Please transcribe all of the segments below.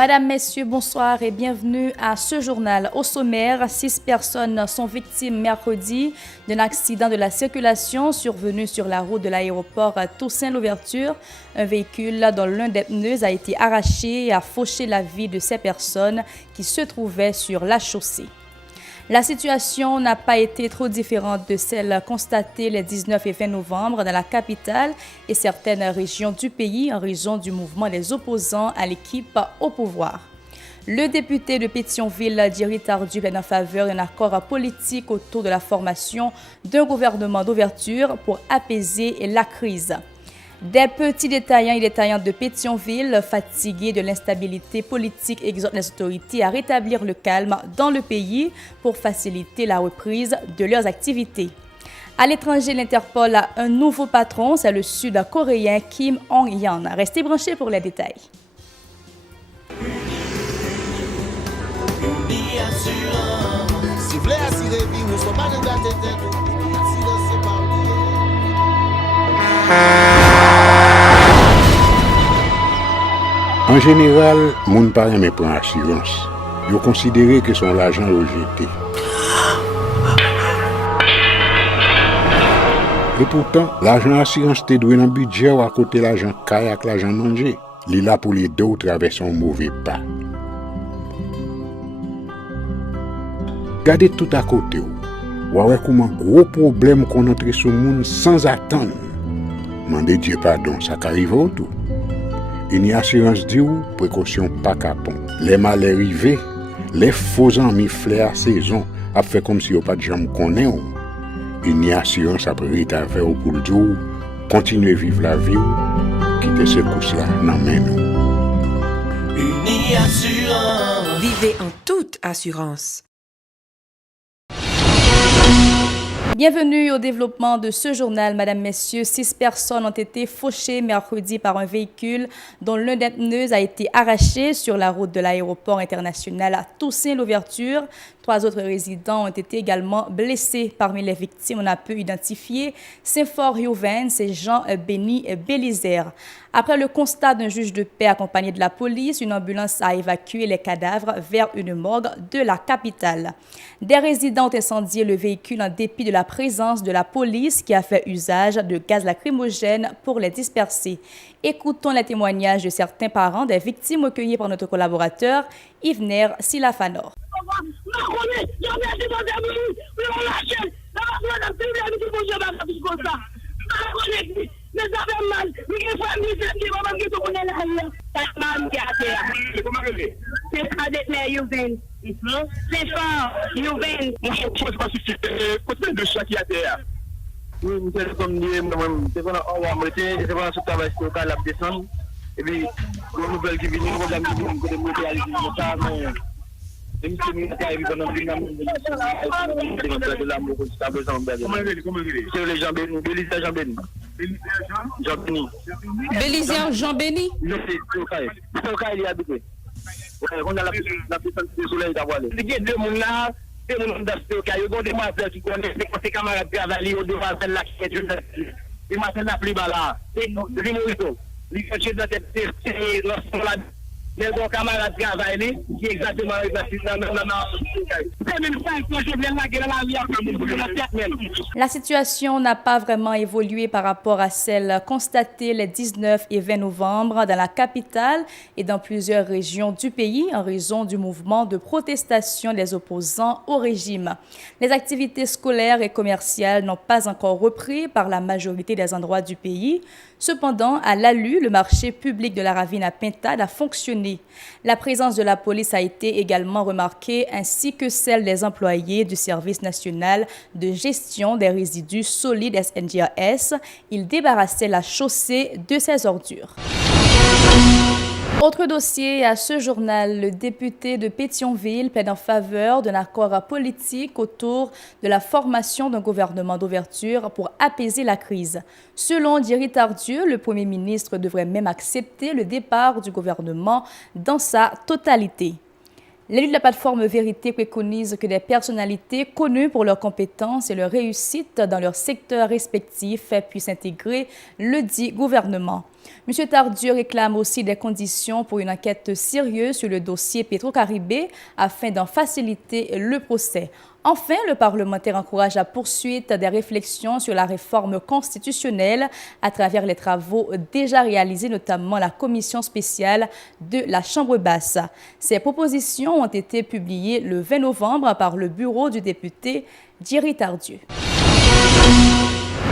Madame, Messieurs, bonsoir et bienvenue à ce journal. Au sommaire, 6 personnes sont victimes mercredi d'un accident de la circulation survenu sur la route de l'aéroport Toussaint-Louverture. Un véhicule dont l'un des pneus a été arraché et a fauché la vie de ces personnes qui se trouvaient sur la chaussée. La situation n'a pas été trop différente de celle constatée les 19 et 20 novembre dans la capitale et certaines régions du pays en raison du mouvement des opposants à l'équipe au pouvoir. Le député de Pétionville, Thierry Tardieu, plaide en faveur d'un accord politique autour de la formation d'un gouvernement d'ouverture pour apaiser la crise. Des petits détaillants et détaillantes de Pétionville, fatigués de l'instabilité politique, exhortent les autorités à rétablir le calme dans le pays pour faciliter la reprise de leurs activités. À l'étranger, l'Interpol a un nouveau patron, c'est le Sud-Coréen Kim Hong-yan. Restez branchés pour les détails. En général, moun pa reme pran assurance. Yo considéré que son l'argent rejeté. Et pourtant, l'argent assurance te doué dans budget ou à côté l'argent caille avec l'argent mangé. Li là pour les deux ou traverser un mauvais pas. Gardez tout à côté ou. Ouais comment gros problème qu'on entre sur moun sans attendre. Mandez Dieu pardon, ça qu'arrive autour. Une assurance dit ou précaution pas capon. Les mal arrivés, les faux amis flair saison a fait comme si on pas de jambe connaît ou. Une assurance après rita faire ou pour le jour, continuer vivre la vie ou quitter ce course là nan men nous. Uni assurance. Vivez en toute assurance. Bienvenue au développement de ce journal, Madame, Messieurs. 6 personnes ont été fauchées mercredi par un véhicule dont l'un des pneus a été arraché sur la route de l'aéroport international à Toussaint-Louverture. 3 autres résidents ont été également blessés. Parmi les victimes, on a pu identifier Saint-Fort Youvens et Jean-Béni Bélisaire. Après le constat d'un juge de paix accompagné de la police, une ambulance a évacué les cadavres vers une morgue de la capitale. Des résidents ont incendié le véhicule en dépit de la présence de la police qui a fait usage de gaz lacrymogène pour les disperser. Écoutons les témoignages de certains parents des victimes recueillis par notre collaborateur Yvner Silafanor. Bélisaire Jean-Béni. On a la puissance du soleil d'avoir. Il y a deux mouns là, deux mouns d'Astoka, il y a des demoiselles qui connaissent ses camarades travaillent, des demoiselles là qui sont des demoiselles là plus bas là. C'est Rimorito. Les gens de cette c'est là. Les bons camarades travaillent, qui est exactement La situation n'a pas vraiment évolué par rapport à celle constatée les 19 et 20 novembre dans la capitale et dans plusieurs régions du pays en raison du mouvement de protestation des opposants au régime. Les activités scolaires et commerciales n'ont pas encore repris par la majorité des endroits du pays. Cependant, à l'ALU, le marché public de la Ravine à Pintade a fonctionné. La présence de la police a été également remarquée, ainsi que celle des employés du Service national de gestion des résidus solides SNJS. Ils débarrassaient la chaussée de ses ordures. Autre dossier à ce journal, le député de Pétionville plaide en faveur d'un accord politique autour de la formation d'un gouvernement d'ouverture pour apaiser la crise. Selon Thierry Tardieu, le Premier ministre devrait même accepter le départ du gouvernement dans sa totalité. L'élu de la plateforme Vérité préconise que des personnalités connues pour leurs compétences et leur réussite dans leur secteur respectif puissent intégrer le dit gouvernement. M. Tardieu réclame aussi des conditions pour une enquête sérieuse sur le dossier Petro-Caribé afin d'en faciliter le procès. Enfin, le parlementaire encourage la poursuite des réflexions sur la réforme constitutionnelle à travers les travaux déjà réalisés, notamment la commission spéciale de la Chambre basse. Ces propositions ont été publiées le 20 novembre par le bureau du député Thierry Tardieu.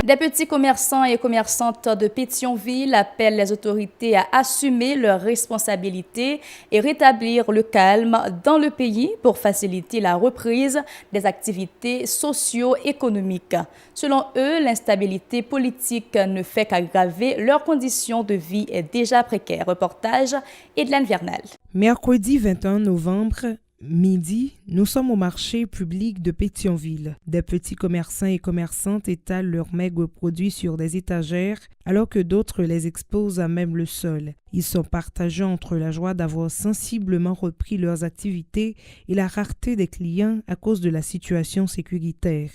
Des petits commerçants et commerçantes de Pétionville appellent les autorités à assumer leurs responsabilités et rétablir le calme dans le pays pour faciliter la reprise des activités socio-économiques. Selon eux, l'instabilité politique ne fait qu'aggraver leurs conditions de vie déjà précaires. Reportage Edlane Vernal. Mercredi 21 novembre, midi, nous sommes au marché public de Pétionville. Des petits commerçants et commerçantes étalent leurs maigres produits sur des étagères, alors que d'autres les exposent à même le sol. Ils sont partagés entre la joie d'avoir sensiblement repris leurs activités et la rareté des clients à cause de la situation sécuritaire.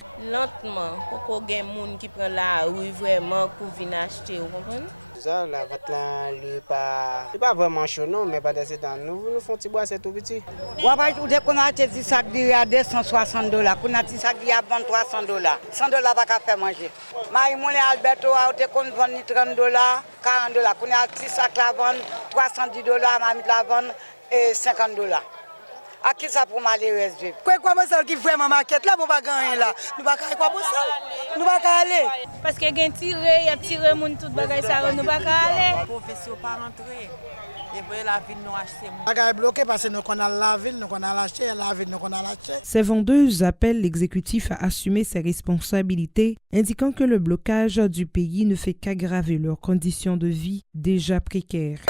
Ces vendeuses appellent l'exécutif à assumer ses responsabilités, indiquant que le blocage du pays ne fait qu'aggraver leurs conditions de vie déjà précaires.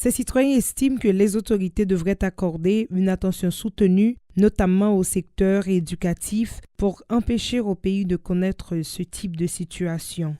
Ces citoyens estiment que les autorités devraient accorder une attention soutenue, notamment au secteur éducatif, pour empêcher au pays de connaître ce type de situation.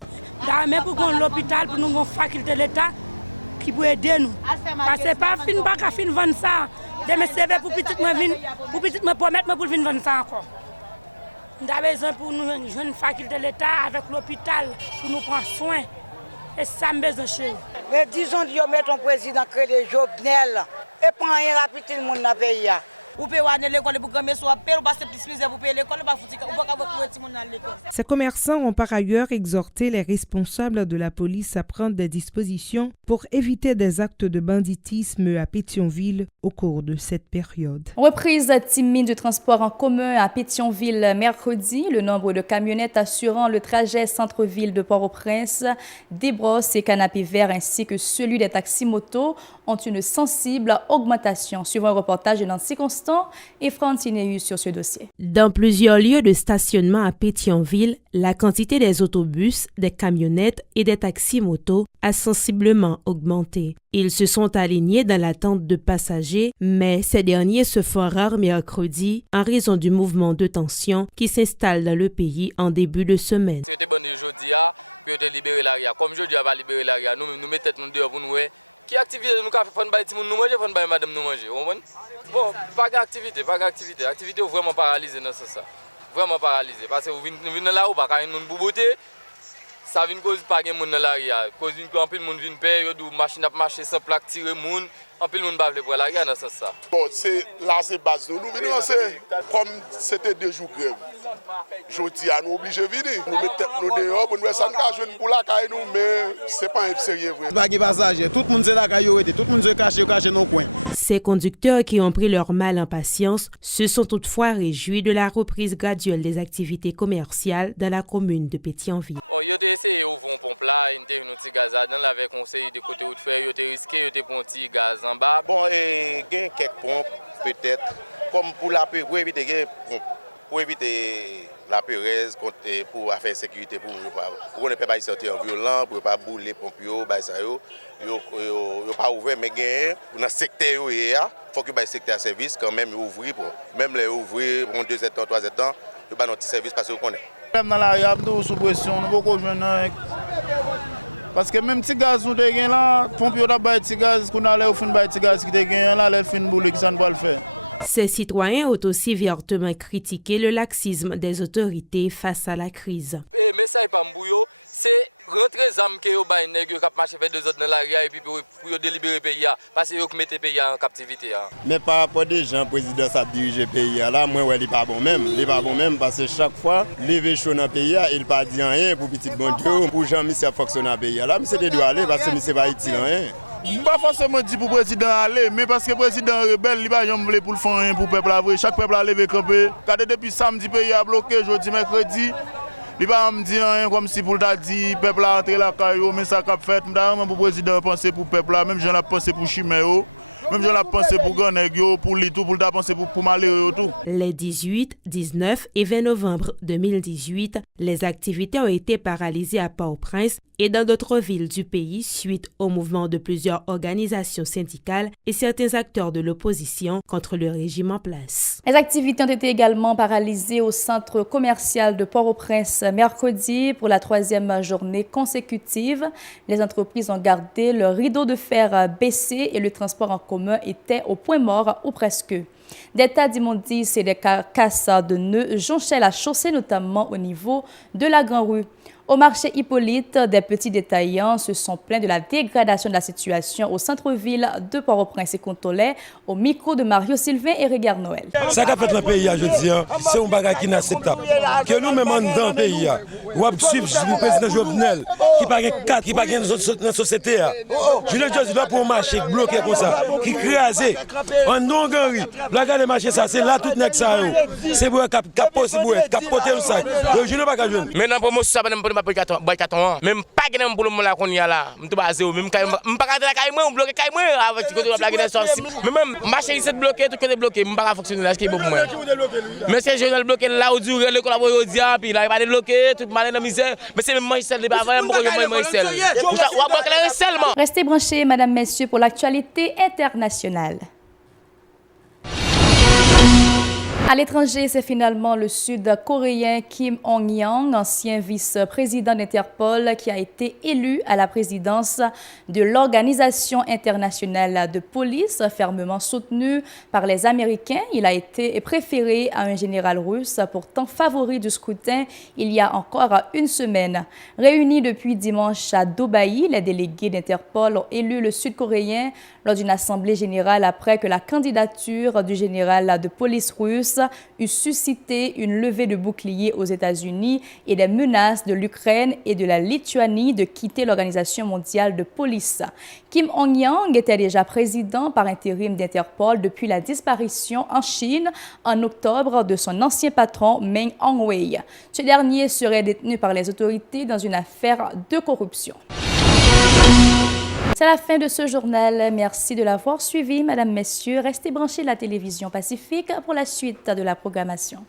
Ces commerçants ont par ailleurs exhorté les responsables de la police à prendre des dispositions pour éviter des actes de banditisme à Pétionville au cours de cette période. Reprise timide du transport en commun à Pétionville mercredi. Le nombre de camionnettes assurant le trajet centre-ville de Port-au-Prince, des brosses et canapés verts ainsi que celui des taxis-motos ont une sensible augmentation. Suivant un reportage de Nancy Constant et Francineus sur ce dossier. Dans plusieurs lieux de stationnement à Pétionville, la quantité des autobus, des camionnettes et des taxis-motos a sensiblement augmenté. Ils se sont alignés dans l'attente de passagers, mais ces derniers se font rares mercredi en raison du mouvement de tension qui s'installe dans le pays en début de semaine. Ces conducteurs qui ont pris leur mal en patience se sont toutefois réjouis de la reprise graduelle des activités commerciales dans la commune de Pétionville. Ces citoyens ont aussi vertement critiqué le laxisme des autorités face à la crise. Les 18, 19 et 20 novembre 2018, les activités ont été paralysées à Port-au-Prince et dans d'autres villes du pays suite au mouvement de plusieurs organisations syndicales et certains acteurs de l'opposition contre le régime en place. Les activités ont été également paralysées au centre commercial de Port-au-Prince mercredi pour la 3e journée consécutive. Les entreprises ont gardé le rideau de fer baissé et le transport en commun était au point mort ou presque. Des tas d'immondices et des carcasses de nœuds jonchaient la chaussée, notamment au niveau de la Grande Rue. Au marché Hippolyte, des petits détaillants se sont plaints de la dégradation de la situation au centre-ville de Port-au-Prince et Contolais, au micro de Mario Sylvain et Régard Noël. Ça qu'a fait dans le pays, je dis, c'est un bagage qui est inacceptable. Que nous-mêmes dans le pays, on va suivre le président Jovenel, qui paraît 4, qui paraît dans la société. Je le dis là pour un marché bloqué comme ça, qui crasé en non-gari. La gare de marché, ça, c'est là tout n'est que ça. C'est pour capoter un sac. Je ne sais pas qu'à jouer. Maintenant, pour moi, ça va boycotton même pas gagner pour le là qu'on y a là me basé même pas garder la caille moi on bloquer caille moi avec côté la blague des sorties même marché ici bloqué tout côté bloqué me pas fonctionner là ce qui est bon pour moi mais c'est jeune bloqué là au dur le collaborateur dit puis là il va débloquer tout mal dans misère mais c'est même moi seul pas vraiment pour que moi seul on va bloquer seulement. Restez branchés mesdames messieurs pour l'actualité internationale. À l'étranger, c'est finalement le Sud-Coréen Kim Hong-yang, ancien vice-président d'Interpol, qui a été élu à la présidence de l'Organisation internationale de police, fermement soutenu par les Américains. Il a été préféré à un général russe, pourtant favori du scrutin il y a encore une semaine. Réunis depuis dimanche à Dubaï, les délégués d'Interpol ont élu le Sud-Coréen lors d'une assemblée générale après que la candidature du général de police russe eut suscité une levée de boucliers aux États-Unis et des menaces de l'Ukraine et de la Lituanie de quitter l'Organisation mondiale de police. Kim Hong-yang était déjà président par intérim d'Interpol depuis la disparition en Chine en octobre de son ancien patron Meng Hongwei. Ce dernier serait détenu par les autorités dans une affaire de corruption. C'est la fin de ce journal. Merci de l'avoir suivi, mesdames, messieurs. Restez branchés à la télévision Pacifique pour la suite de la programmation.